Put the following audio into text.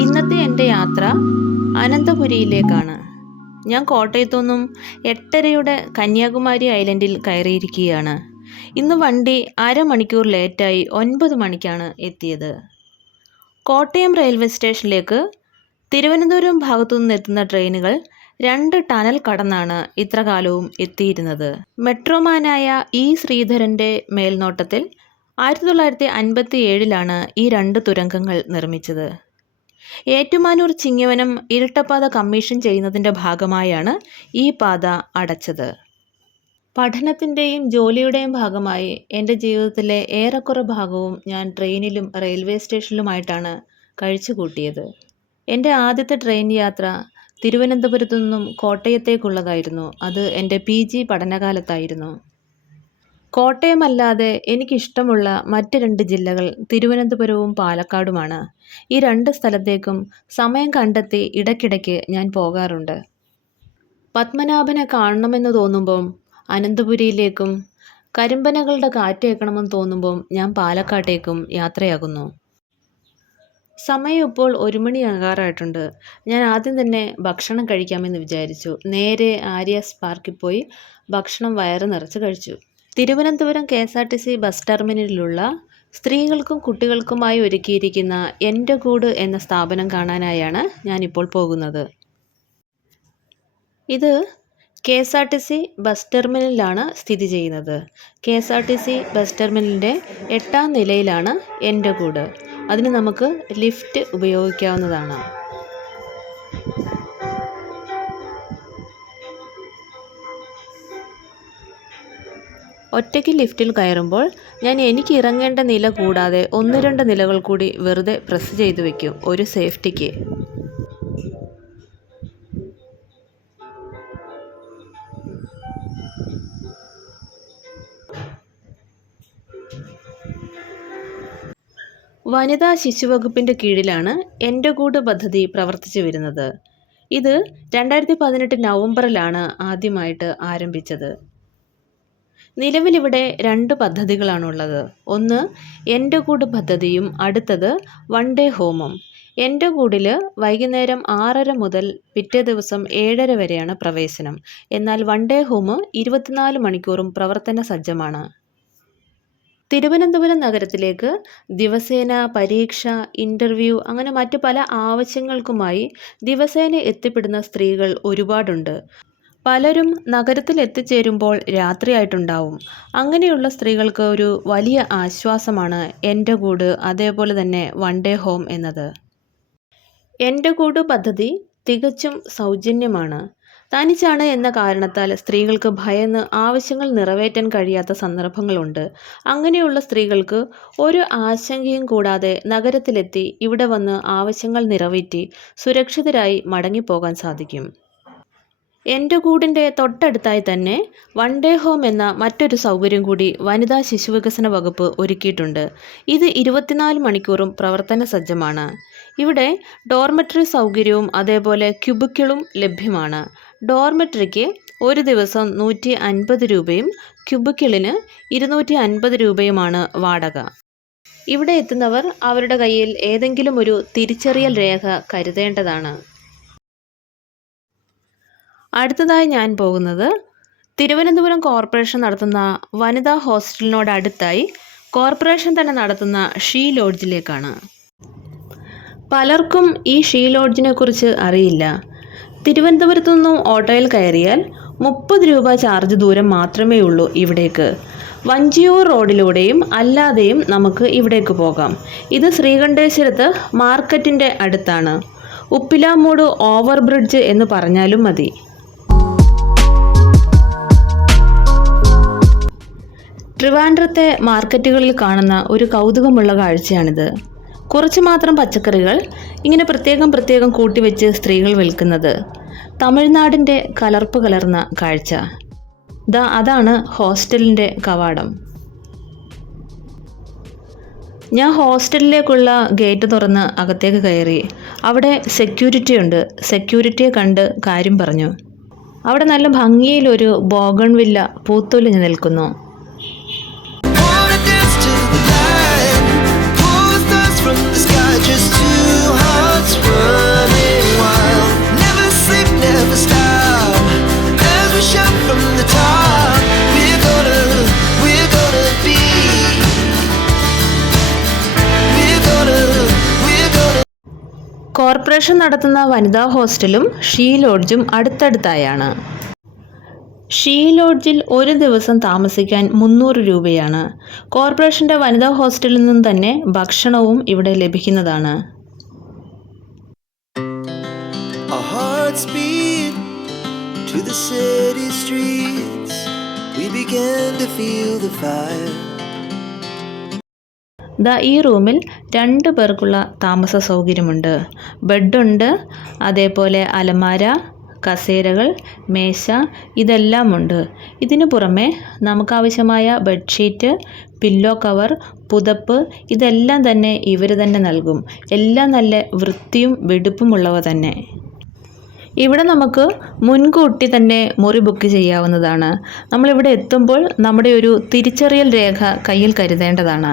ഇന്നത്തെ എൻ്റെ യാത്ര അനന്തപുരിയിലേക്കാണ്. ഞാൻ കോട്ടയത്തുനിന്നും 8:30 കന്യാകുമാരി ഐലൻഡിൽ കയറിയിരിക്കുകയാണ്. ഇന്ന് വണ്ടി അരമണിക്കൂർ ലേറ്റായി 9 മണിക്കാണ് എത്തിയത്. കോട്ടയം റെയിൽവേ സ്റ്റേഷനിലേക്ക് തിരുവനന്തപുരം ഭാഗത്തുനിന്ന് എത്തുന്ന ട്രെയിനുകൾ 2 ടണൽ കടന്നാണ് ഇത്ര കാലവും എത്തിയിരുന്നത്. മെട്രോമാനായ ഇ ശ്രീധരൻ്റെ മേൽനോട്ടത്തിൽ 1957 ഈ 2 തുരങ്കങ്ങൾ നിർമ്മിച്ചത്. ഏറ്റുമാനൂർ ചിങ്ങവനം ഇരട്ടപ്പാത കമ്മീഷൻ ചെയ്യുന്നതിൻ്റെ ഭാഗമായാണ് ഈ പാത അടച്ചത്. പഠനത്തിൻ്റെയും ജോലിയുടെയും ഭാഗമായി എൻ്റെ ജീവിതത്തിലെ ഏറെക്കുറെ ഭാഗവും ഞാൻ ട്രെയിനിലും റെയിൽവേ സ്റ്റേഷനിലുമായിട്ടാണ് കഴിച്ചു കൂട്ടിയത്. എൻ്റെ ആദ്യത്തെ ട്രെയിൻ യാത്ര തിരുവനന്തപുരത്തു നിന്നും കോട്ടയത്തേക്കുള്ളതായിരുന്നു. അത് എൻ്റെ PG പഠനകാലത്തായിരുന്നു. കോട്ടയമല്ലാതെ എനിക്കിഷ്ടമുള്ള മറ്റ് 2 ജില്ലകൾ തിരുവനന്തപുരവും പാലക്കാടുമാണ്. ഈ 2 സ്ഥലത്തേക്കും സമയം കണ്ടെത്തി ഇടയ്ക്കിടയ്ക്ക് ഞാൻ പോകാറുണ്ട്. പത്മനാഭനെ കാണണമെന്ന് തോന്നുമ്പം അനന്തപുരിയിലേക്കും കരിമ്പനകളുടെ കാറ്റേക്കണമെന്ന് തോന്നുമ്പം ഞാൻ പാലക്കാട്ടേക്കും യാത്രയാകുന്നു. സമയം ഇപ്പോൾ 1 മണിയാകാറായിട്ടുണ്ട്. ഞാൻ ആദ്യം തന്നെ ഭക്ഷണം കഴിക്കാമെന്ന് വിചാരിച്ചു. നേരെ ആര്യാസ് പാർക്കിൽ പോയി ഭക്ഷണം വയറ് നിറച്ച് കഴിച്ചു. തിരുവനന്തപുരം KSRTC ബസ് ടെർമിനലിലുള്ള സ്ത്രീകൾക്കും കുട്ടികൾക്കുമായി ഒരുക്കിയിരിക്കുന്ന എൻ്റെ കൂട് എന്ന സ്ഥാപനം കാണാനായാണ് ഞാനിപ്പോൾ പോകുന്നത്. ഇത് KSRTC ബസ് ടെർമിനലിലാണ് സ്ഥിതി ചെയ്യുന്നത്. KSRTC ബസ് ടെർമിനലിൻ്റെ 8ാം നിലയിലാണ് എൻ്റെ കൂട്. അതിന് നമുക്ക് ലിഫ്റ്റ് ഉപയോഗിക്കാവുന്നതാണ്. ഒറ്റയ്ക്ക് ലിഫ്റ്റിൽ കയറുമ്പോൾ ഞാൻ എനിക്ക് ഇറങ്ങേണ്ട നില കൂടാതെ 1-2 നിലകൾ കൂടി വെറുതെ പ്രസ് ചെയ്ത് വയ്ക്കും, ഒരു സേഫ്റ്റിക്ക്. വനിതാ ശിശുവകുപ്പിൻ്റെ കീഴിലാണ് എൻ്റെ കൂട് പദ്ധതി പ്രവർത്തിച്ചു വരുന്നത്. ഇത് 2018 നവംബറിലാണ് ആദ്യമായിട്ട് ആരംഭിച്ചത്. നിലവിലിവിടെ 2 പദ്ധതികളാണുള്ളത്. ഒന്ന് എൻ്റെ കൂട് പദ്ധതിയും അടുത്തത് വൺ ഡേ ഹോമും. എൻ്റെ കൂടിൽ വൈകുന്നേരം 6:30 മുതൽ പിറ്റേ ദിവസം 7:30 വരെയാണ് പ്രവേശനം. എന്നാൽ വൺ ഡേ ഹോം 24 മണിക്കൂറും പ്രവർത്തന സജ്ജമാണ്. തിരുവനന്തപുരം നഗരത്തിലേക്ക് ദിവസേന പരീക്ഷ, ഇൻ്റർവ്യൂ അങ്ങനെ മറ്റ് പല ആവശ്യങ്ങൾക്കുമായി ദിവസേന എത്തിപ്പെടുന്ന സ്ത്രീകൾ ഒരുപാടുണ്ട്. പലരും നഗരത്തിൽ എത്തിച്ചേരുമ്പോൾ രാത്രിയായിട്ടുണ്ടാവും. അങ്ങനെയുള്ള സ്ത്രീകൾക്ക് ഒരു വലിയ ആശ്വാസമാണ് എൻ്റെ കൂട്, അതേപോലെ തന്നെ വൺ ഡേ ഹോം എന്നത്. എൻ്റെ കൂട് പദ്ധതി തികച്ചും സൗജന്യമാണ്. തനിച്ചാണ് എന്ന കാരണത്താൽ സ്ത്രീകൾക്ക് ഭയന്ന് ആവശ്യങ്ങൾ നിറവേറ്റാൻ കഴിയാത്ത സന്ദർഭങ്ങളുണ്ട്. അങ്ങനെയുള്ള സ്ത്രീകൾക്ക് ഒരു ആശങ്കയും കൂടാതെ നഗരത്തിലെത്തി ഇവിടെ വന്ന് ആവശ്യങ്ങൾ നിറവേറ്റി സുരക്ഷിതരായി മടങ്ങിപ്പോകാൻ സാധിക്കും. എൻ്റെ കൂടിൻ്റെ തൊട്ടടുത്തായി തന്നെ വൺ ഡേ ഹോം എന്ന മറ്റൊരു സൗകര്യം കൂടി വനിതാ ശിശുവികസന വകുപ്പ് ഒരുക്കിയിട്ടുണ്ട്. ഇത് 24 മണിക്കൂറും പ്രവർത്തന സജ്ജമാണ്. ഇവിടെ ഡോർമെട്രി സൗകര്യവും അതേപോലെ ക്യൂബിക്കിളും ലഭ്യമാണ്. ഡോർമെട്രിക്ക് ഒരു ദിവസം 150 രൂപയും ക്യൂബിക്കിളിന് 250 രൂപയുമാണ് വാടക. ഇവിടെ എത്തുന്നവർ അവരുടെ കയ്യിൽ ഏതെങ്കിലും ഒരു തിരിച്ചറിയൽ രേഖ കരുതേണ്ടതാണ്. അടുത്തതായി ഞാൻ പോകുന്നത് തിരുവനന്തപുരം കോർപ്പറേഷൻ നടത്തുന്ന വനിതാ ഹോസ്റ്റലിനോടടുത്തായി കോർപ്പറേഷൻ തന്നെ നടത്തുന്ന ഷീ ലോഡ്ജിലേക്കാണ്. പലർക്കും ഈ ഷീ ലോഡ്ജിനെ കുറിച്ച് അറിയില്ല. തിരുവനന്തപുരത്തു നിന്നും ഓട്ടോയിൽ കയറിയാൽ 30 രൂപ ചാർജ് ദൂരം മാത്രമേ ഉള്ളൂ ഇവിടേക്ക്. വഞ്ചിയൂർ റോഡിലൂടെയും അല്ലാതെയും നമുക്ക് ഇവിടേക്ക് പോകാം. ഇത് ശ്രീകണ്ഠേശ്വരത്ത് മാർക്കറ്റിൻ്റെ അടുത്താണ്. ഉപ്പിലാമൂട് ഓവർ ബ്രിഡ്ജ് എന്ന് പറഞ്ഞാലും മതി. ട്രിവാൻഡ്രത്തെ മാർക്കറ്റുകളിൽ കാണുന്ന ഒരു കൗതുകമുള്ള കാഴ്ചയാണിത്. കുറച്ച് മാത്രം പച്ചക്കറികൾ ഇങ്ങനെ പ്രത്യേകം കൂട്ടിവെച്ച് സ്ത്രീകൾ വിൽക്കുന്നത്. തമിഴ്നാടിൻ്റെ കലർപ്പ് കലർന്ന കാഴ്ച. അതാണ് ഹോസ്റ്റലിൻ്റെ കവാടം. ഞാൻ ഹോസ്റ്റലിലേക്കുള്ള ഗേറ്റ് തുറന്ന് അകത്തേക്ക് കയറി. അവിടെ സെക്യൂരിറ്റി ഉണ്ട്. സെക്യൂരിറ്റിയെ കണ്ട് കാര്യം പറഞ്ഞു. അവിടെ നല്ല ഭംഗിയിലൊരു ബോഗൺവില്ല പൂത്തൊലിഞ്ഞു നിൽക്കുന്നു. from the sky, just two hearts. Corporation നടത്തുന്ന വനിതാ ഹോസ്റ്റലും ഷീ ലോഡ്ജും അടുത്തടുത്തായാണ്. ഷീ ലോഡ്ജിൽ ഒരു ദിവസം താമസിക്കാൻ 300 രൂപയാണ്. കോർപ്പറേഷൻ്റെ വനിതാ ഹോസ്റ്റലിൽ നിന്നും തന്നെ ഭക്ഷണവും ഇവിടെ ലഭിക്കുന്നതാണ്. Our hearts beat to the city streets. We began to feel the fire. ഈ റൂമിൽ 2 പേർക്കുള്ള താമസ സൗകര്യമുണ്ട്. ബെഡുണ്ട്, അതേപോലെ അലമാര, കസേരകൾ, മേശ ഇതെല്ലാം ഉണ്ട്. ഇതിനു പുറമെ നമുക്കാവശ്യമായ ബെഡ്ഷീറ്റ്, പില്ലോ കവർ, പുതപ്പ് ഇതെല്ലാം തന്നെ ഇവർ തന്നെ നൽകും. എല്ലാം നല്ല വൃത്തിയും വെടുപ്പുമുള്ളവ തന്നെ. ഇവിടെ നമുക്ക് മുൻകൂട്ടി തന്നെ മുറി ബുക്ക് ചെയ്യാവുന്നതാണ്. നമ്മളിവിടെ എത്തുമ്പോൾ നമ്മുടെ ഒരു തിരിച്ചറിയൽ രേഖ കയ്യിൽ കരുതേണ്ടതാണ്.